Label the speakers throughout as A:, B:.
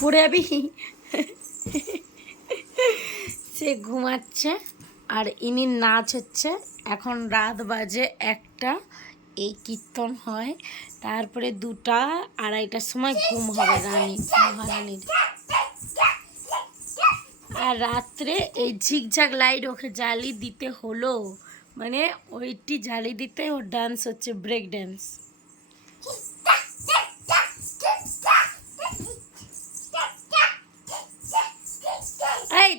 A: পড়ে যাবি সে ঘুমাচ্ছে আর ইনির নাচ হচ্ছে। এখন রাত বাজে একটা, এই কীর্তন হয়। তারপরে দুটা, আড়াইটার সময় ঘুম হবে রানী, মহারানীর। আর রাত্রে এই ঝিকঝাক লাইট ওকে জ্বালি দিতে হলো। মানে ওইটি জ্বালি দিতে ওর ডান্স হচ্ছে ব্রেক ডান্স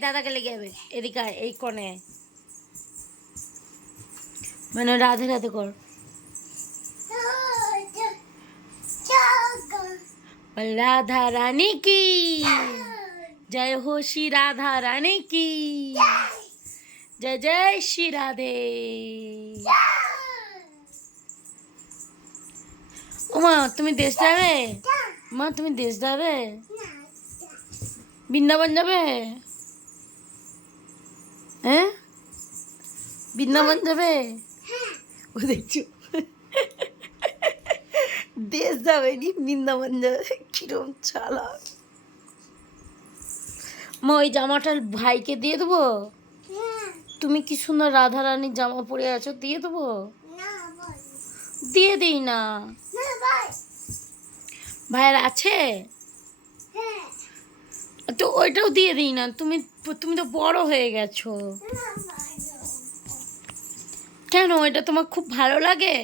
A: দাদাকে লেগে যাবে, এদিকে এই কোণে মানে রাধে রাধে কর। রাধা রানী কি? জয় হো শ্রী রাধা রানী কি? জয় জয় শ্রী রাধে। ও মা তুমি দেশ যাবে? মা, তুমি দেশ যাবে? বৃন্দাবন যাবে? হ্যাঁ বৃন্দাবন যাবে ও দেখছ। দেশ যাবে নি বৃন্দাবন যাবে কিরম চালা মা ওই জামাটা ভাইকে দিয়ে দেবো? তুমি কি সুন্দর রাধা রানীর জামা পরে আছো? দিয়ে দেবো? দিয়ে দিই না। ভাইয়ের আছে? তো ওইটাও দিয়ে দিই না। তুমি তুমি তো বড় হয়ে গেছো। কেন? এটা তোমার খুব ভালো লাগে?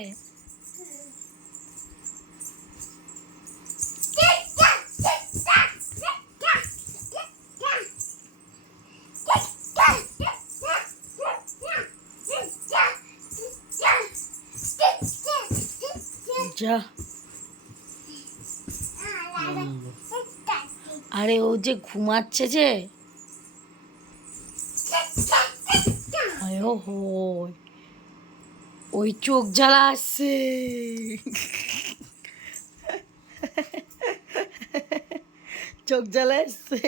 A: যা। আরে ও যে ঘুমাচ্ছে যে। ওই চোখ জ্বালা আসছে। চোখ জ্বালা আসছে।